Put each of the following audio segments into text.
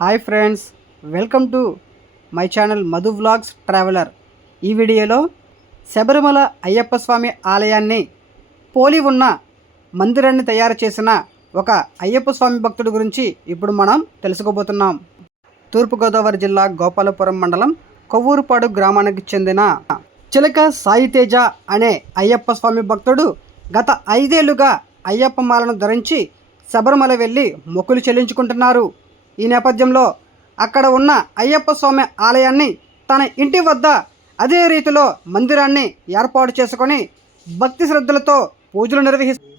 Hi friends welcome to my channel Madhu vlogs traveller. ఈ వీడియోలో శబరిమల అయ్యప్ప స్వామి ఆలయాన్ని పోలి ఉన్న మందిరాన్ని తయారు చేసిన ఒక అయ్యప్ప స్వామి భక్తుడి గురించి ఇప్పుడు మనం తెలుసుకోబోతున్నాం. తూర్పుగోదావరి జిల్లా గోపాలపురం మండలం కొవ్వూరుపాడు గ్రామానికి చెందిన చిలక సాయితేజ అనే అయ్యప్ప స్వామి భక్తుడు గత ఐదేళ్ళుగా అయ్యప్ప మాలను ధరించి శబరిమల వెళ్ళి మొక్కులు చెల్లించుకుంటున్నారు. ఈ నేపథ్యంలో అక్కడ ఉన్న అయ్యప్ప స్వామి ఆలయాన్ని తన ఇంటి వద్ద అదే రీతిలో మందిరాన్ని ఏర్పాటు చేసుకొని భక్తి శ్రద్ధలతో పూజలు నిర్వహిస్తారు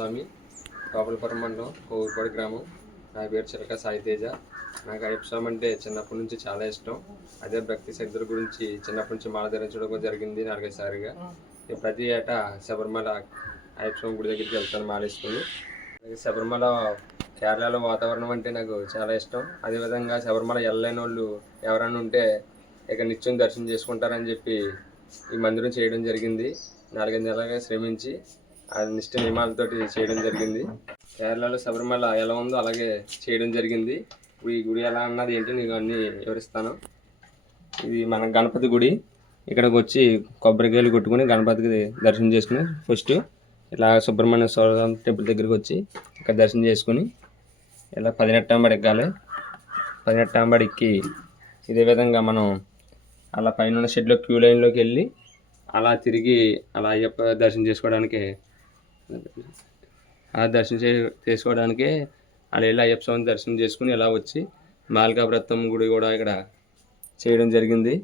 స్వామి కోపలపురం మండలం కోవిపాడు గ్రామం. నా పేరు చిలక సాయితేజ నాకు అయ్యప్ప స్వామి అంటే చిన్నప్పటి నుంచి చాలా ఇష్టం. అదే భక్తి శక్తుల గురించి చిన్నప్పటి నుంచి మాల ధరించడం జరిగింది నాలుగైసారిగా ప్రతి ఏటా శబరిమల అయ్యప్ప స్వామి గుడి దగ్గరికి వెళ్తాను మాలేసుకుని శబరిమల కేరళలో వాతావరణం అంటే నాకు చాలా ఇష్టం. అదేవిధంగా శబరిమల వెళ్ళలేని వాళ్ళు ఎవరైనా ఉంటే ఇక నిత్యం దర్శనం చేసుకుంటారని చెప్పి ఈ మందిరం చేయడం జరిగింది. నాలుగైదు నెలలుగా శ్రమించి నిష్ట నియమాలతోటి చేయడం జరిగింది. కేరళలో శబరిమల ఎలా ఉందో అలాగే చేయడం జరిగింది. ఇప్పుడు ఈ గుడి ఎలా అన్నది ఏంటి నీకు అన్ని వివరిస్తాను. ఇది మన గణపతి గుడి. ఇక్కడికి వచ్చి కొబ్బరికాయలు కొట్టుకుని గణపతికి దర్శనం చేసుకుని ఫస్ట్ ఇలా సుబ్రహ్మణ్య స్వామి టెంపుల్ దగ్గరికి వచ్చి ఇక్కడ దర్శనం చేసుకుని ఇలా పదినెట్టాంబడి ఎక్కాలి. పదినెట్టాంబడి ఎక్కి ఇదే విధంగా మనం అలా పైన ఉన్న షెడ్లో క్యూ లైన్లోకి వెళ్ళి అలా తిరిగి అలా అయ్యప్ప దర్శనం చేసుకోవడానికి ఆ దర్శనం చే చేసుకోవడానికి అలా వెళ్ళి అయ్యప్ప స్వామిని దర్శనం చేసుకుని ఇలా వచ్చి మాల్కావ్రతం గుడి కూడా ఇక్కడ చేయడం జరిగింది.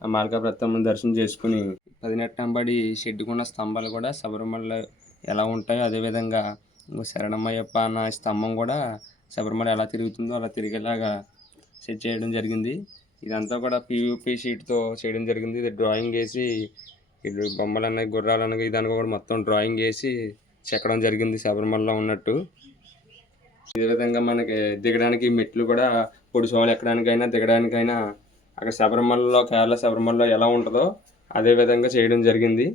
ఆ మాల్కావ్రతం దర్శనం చేసుకుని పదినెట్టంబడి షెడ్డుకున్న స్తంభాలు కూడా శబరిమల ఎలా ఉంటాయో అదేవిధంగా ఇంకో శరణమయ్యప్ప అన్న స్తంభం కూడా శబరిమల ఎలా తిరుగుతుందో అలా తిరిగేలాగా సెట్ చేయడం జరిగింది. ఇదంతా కూడా పీవీపీ షీట్తో చేయడం జరిగింది. ఇది డ్రాయింగ్ వేసి వీళ్ళు బొమ్మలు అన్నవి గుర్రాలు అన్నవి దానికి కూడా మొత్తం డ్రాయింగ్ వేసి చెక్కడం జరిగింది శబరిమలలో ఉన్నట్టు. ఇదే విధంగా మనకి దిగడానికి మెట్లు కూడా పొడి సోలు ఎక్కడానికైనా దిగడానికైనా అక్కడ శబరిమలలో కేరళ శబరిమలలో ఎలా ఉంటుందో అదే విధంగా చేయడం జరిగింది.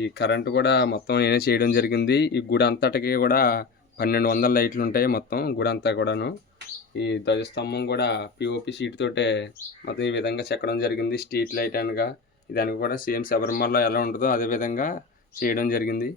ఈ కరెంటు కూడా మొత్తం నేనే చేయడం జరిగింది. ఈ గుడి అంతటికి కూడా పన్నెండు వందల లైట్లు ఉంటాయి మొత్తం గుడి అంతా కూడాను. ఈ ధ్వజస్తంభం కూడా పిఓపి షీట్ తోటే మొత్తం ఈ విధంగా చెక్కడం జరిగింది. స్ట్రీట్ లైట్ అనగా దానికి కూడా సేమ్ శబరిమలలో ఎలా ఉంటుందో అదే విధంగా చేయడం జరిగింది.